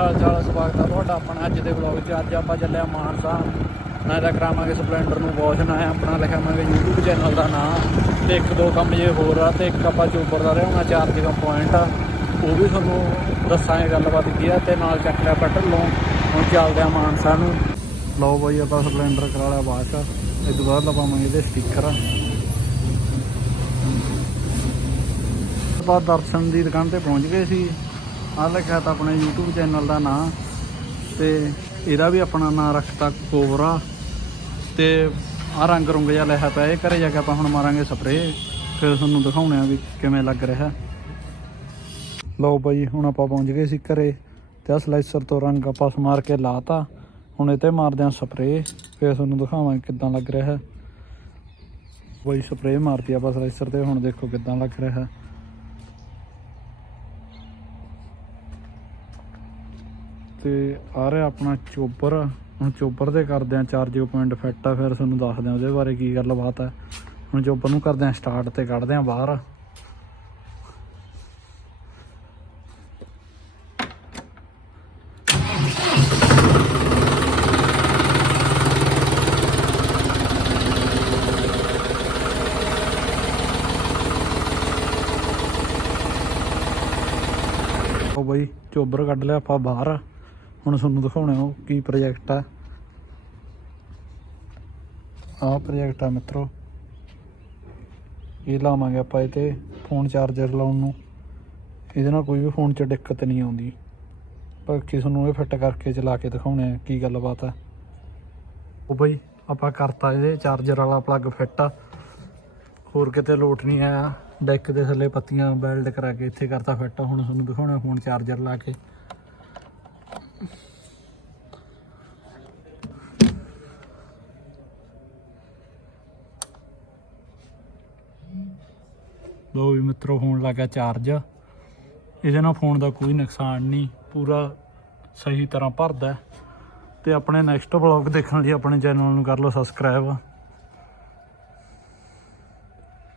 ਹਾਲ ਚਾਲ ਸਵਾਗਤ ਹੈ ਤੁਹਾਡਾ ਆਪਣਾ ਅੱਜ ਦੇ ਵਲੌਗ 'ਚ। ਅੱਜ ਆਪਾਂ ਚੱਲਿਆ ਮਾਨਸਾ। ਨਾ ਇਹਦਾ ਕਰਾਵਾਂਗੇ ਸਪਲੈਂਡਰ ਨੂੰ ਵਾਸ਼ ਨਾ ਹੈ ਆਪਣਾ ਲਿਖਾਵਾਂਗੇ YouTube ਚੈਨਲ ਦਾ ਨਾਮ ਤੇ ਇੱਕ ਦੋ ਕੰਮ ਜੇ ਹੋਰ ਆ, ਤੇ ਇੱਕ ਆਪਾਂ ਚੋਬਰ ਦਾ ਰਹਿਣਾ ਚਾਰਜਿੰਗ ਪੁਆਇੰਟ ਆ। ਉਹ ਵੀ ਤੁਹਾਨੂੰ ਦੱਸਾਂਗੇ ਗੱਲਬਾਤ ਕੀ ਆ, ਤੇ ਨਾਲ ਚੱਕ ਲਿਆ ਪੈਟਰੋਲ ਲੋਂ ਹੁਣ ਚੱਲਦੇ ਆ ਮਾਨਸਾ ਨੂੰ। ਲਓ ਬਾਈ, ਆਪਾਂ ਸਪਲੈਂਡਰ ਕਰਾ ਲਿਆ ਵਾਸ਼ ਇਸ ਤੋਂ ਬਾਅਦ ਲਵਾਵਾਂਗੇ ਇਹਦੇ ਸਟicker ਬਾਅਦ ਦਰਸ਼ਨ ਦੀ ਦੁਕਾਨ ਤੇ ਪਹੁੰਚ ਗਏ ਸੀ। ਆਹ ਲਿਖਿਆ ਤਾਂ ਆਪਣੇ YouTube ਚੈਨਲ ਦਾ ਨਾਂ ਤੇ ਇਹਦਾ ਵੀ ਆਪਣਾ ਨਾਂ ਰੱਖਤਾ ਕੋਬਰਾ ਤੇ ਆ ਰੰਗ ਰੁੰਗ ਜਿਹਾ ਲਿਖਿਆ ਪਿਆ, ਇਹ ਘਰੇ ਜਾ ਕੇ ਆਪਾਂ ਹੁਣ ਮਾਰਾਂਗੇ ਸਪਰੇਅ ਫਿਰ ਤੁਹਾਨੂੰ ਦਿਖਾਉਣੇ ਆ ਵੀ ਕਿਵੇਂ ਲੱਗ ਰਿਹਾ। ਲਓ ਬਾਈ, ਹੁਣ ਆਪਾਂ ਪਹੁੰਚ ਗਏ ਸੀ ਘਰੇ ਤੇ ਆ ਸਲਾਈਸਰ ਤੋਂ ਰੰਗ ਆਪਾਂ ਸਮਾਰ ਕੇ ਲਾਤਾ। ਹੁਣ ਇਹ ਤੇ ਮਾਰਦੇ ਆ ਸਪਰੇਅ ਫਿਰ ਤੁਹਾਨੂੰ ਦਿਖਾਵਾਂਗੇ ਕਿੱਦਾਂ ਲੱਗ ਰਿਹਾ। ਬਾਈ ਸਪਰੇਅ ਮਾਰਤੀ ਆਪਾਂ ਸਲਾਈਸਰ ਤੇ, ਹੁਣ ਦੇਖੋ ਕਿੱਦਾਂ ਲੱਗ ਰਿਹਾ। ਤੇ ਆ ਰਿਹਾ ਆਪਣਾ ਚੋਬਰ। ਹੁਣ ਚੋਬਰ ਦੇ ਕਰਦੇ ਆ ਚਾਰਜਿੰਗ ਪੁਆਇੰਟ ਫਿੱਟ ਆ, ਫਿਰ ਤੁਹਾਨੂੰ ਦੱਸਦੇ ਆ ਉਹਦੇ ਬਾਰੇ ਕੀ ਗੱਲਬਾਤ ਹੈ ਹੁਣ ਚੋਬਰ ਨੂੰ ਕਰਦੇ ਆ ਸਟਾਰਟ ਤੇ ਕੱਢਦੇ ਆ ਬਾਹਰ। ਉਹ ਬਈ ਚੋਬਰ ਕੱਢ ਲਿਆ ਆਪਾਂ ਬਾਹਰ। ਹੁਣ ਤੁਹਾਨੂੰ ਦਿਖਾਉਣਾ ਉਹ ਕੀ ਪ੍ਰੋਜੈਕਟ ਆ। ਆਹ ਪ੍ਰੋਜੈਕਟ ਆ ਮਿੱਤਰੋ। ਇਹ ਲਾਵਾਂਗੇ ਆਪਾਂ ਇਹ ਤੇ ਫੋਨ ਚਾਰਜਰ ਲਾਉਣ ਨੂੰ। ਇਹਦੇ ਨਾਲ ਕੋਈ ਵੀ ਫੋਨ 'ਚ ਦਿੱਕਤ ਨਹੀਂ ਆਉਂਦੀ। ਬਾਕੀ ਤੁਹਾਨੂੰ ਇਹ ਫਿੱਟ ਕਰਕੇ ਚਲਾ ਕੇ ਦਿਖਾਉਣੇ ਆ ਕੀ ਗੱਲਬਾਤ ਆ। ਉਹ ਬਈ ਆਪਾਂ ਕਰਤਾ ਇਹਦੇ ਚਾਰਜਰ ਵਾਲਾ ਪਲੱਗ ਫਿੱਟ ਆ। ਹੋਰ ਕਿਤੇ ਲੋਟ ਨਹੀਂ ਆਇਆ। ਡੈਕ ਦੇ ਥੱਲੇ ਪੱਤੀਆਂ ਵੈਲਡ ਕਰਾ ਕੇ ਇੱਥੇ ਕਰਤਾ ਫਿੱਟ ਹੁਣ ਤੁਹਾਨੂੰ ਦਿਖਾਉਣਾ ਫੋਨ ਚਾਰਜਰ ਲਾ ਕੇ। ਲੋ ਵੀ ਮਿੱਤਰੋ ਫੋਨ ਲੱਗਾ ਚਾਰਜ ਇਹਦੇ ਨਾਲ ਫੋਨ ਦਾ ਕੋਈ ਨੁਕਸਾਨ ਨਹੀਂ। ਪੂਰਾ ਸਹੀ ਤਰ੍ਹਾਂ ਭਰਦਾ ਹੈ। ਤੇ ਆਪਣੇ ਨੈਕਸਟ ਵਲੌਗ ਦੇਖਣ ਲਈ ਆਪਣੇ ਚੈਨਲ ਨੂੰ ਕਰ ਲਓ ਸਬਸਕ੍ਰਾਈਬ